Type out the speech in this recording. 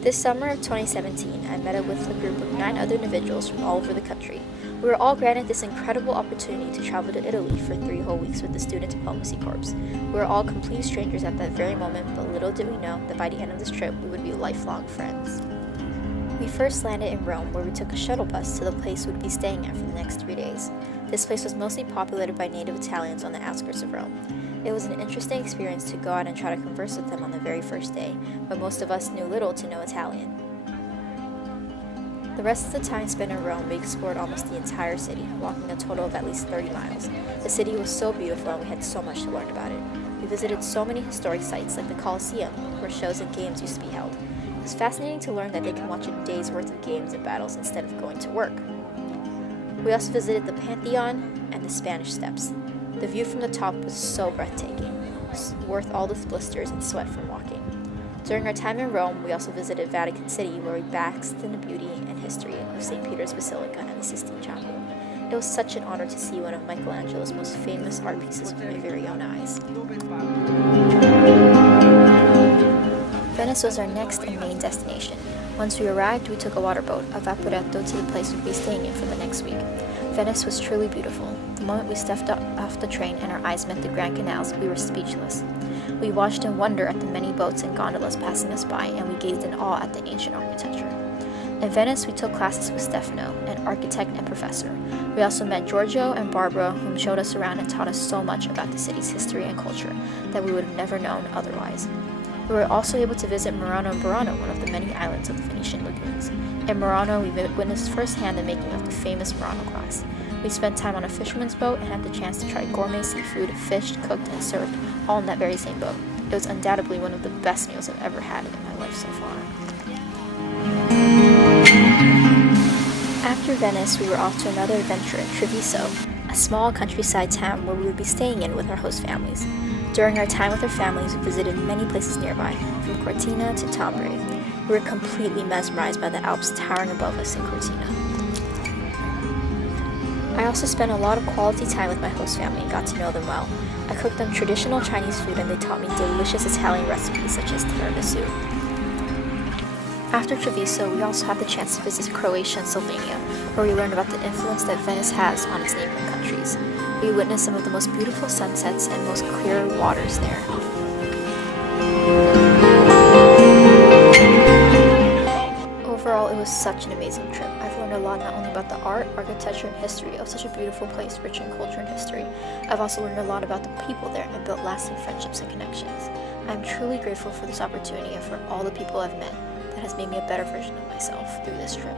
This summer of 2017, I met up with a group of 9 other individuals from all over the country. We were all granted this incredible opportunity to travel to Italy for 3 whole weeks with the Student Diplomacy Corps. We were all complete strangers at that very moment, but little did we know that by the end of this trip, we would be lifelong friends. We first landed in Rome, where we took a shuttle bus to the place we would be staying at for the next 3 days. This place was mostly populated by native Italians on the outskirts of Rome. It was an interesting experience to go out and try to converse with them on the very first day, but most of us knew little to no Italian. The rest of the time spent in Rome, we explored almost the entire city, walking a total of at least 30 miles. The city was so beautiful and we had so much to learn about it. We visited so many historic sites like the Colosseum, where shows and games used to be held. It was fascinating to learn that they can watch a day's worth of games and battles instead of going to work. We also visited the Pantheon and the Spanish Steps. The view from the top was so breathtaking, worth all the blisters and sweat from walking. During our time in Rome, we also visited Vatican City, where we basked in the beauty and history of St. Peter's Basilica and the Sistine Chapel. It was such an honor to see one of Michelangelo's most famous art pieces with my very own eyes. Venice was our next and main destination. Once we arrived, we took a water boat, a vaporetto, to the place we'd be staying in for the next week. Venice was truly beautiful. The moment we stepped off the train and our eyes met the Grand Canals, we were speechless. We watched in wonder at the many boats and gondolas passing us by, and we gazed in awe at the ancient architecture. In Venice, we took classes with Stefano, an architect and professor. We also met Giorgio and Barbara, whom showed us around and taught us so much about the city's history and culture that we would have never known otherwise. We were also able to visit Murano and Burano, one of the many islands of the Venetian lagoons. In Murano, we witnessed firsthand the making of the famous Murano glass. We spent time on a fisherman's boat and had the chance to try gourmet seafood, fished, cooked, and served, all in that very same boat. It was undoubtedly one of the best meals I've ever had in my life so far. After Venice, we were off to another adventure in Treviso, a small countryside town where we would be staying in with our host families. During our time with our families, we visited many places nearby, from Cortina to Tambre. We were completely mesmerized by the Alps towering above us in Cortina. I also spent a lot of quality time with my host family and got to know them well. I cooked them traditional Chinese food and they taught me delicious Italian recipes such as tiramisu. After Treviso, we also had the chance to visit Croatia and Slovenia, where we learned about the influence that Venice has on its neighboring countries. We witnessed some of the most beautiful sunsets and most clear waters there. Overall, it was such an amazing trip. I've learned a lot not only about the art, architecture, and history of such a beautiful place rich in culture and history. I've also learned a lot about the people there and built lasting friendships and connections. I'm truly grateful for this opportunity and for all the people I've met that has made me a better version of myself through this trip.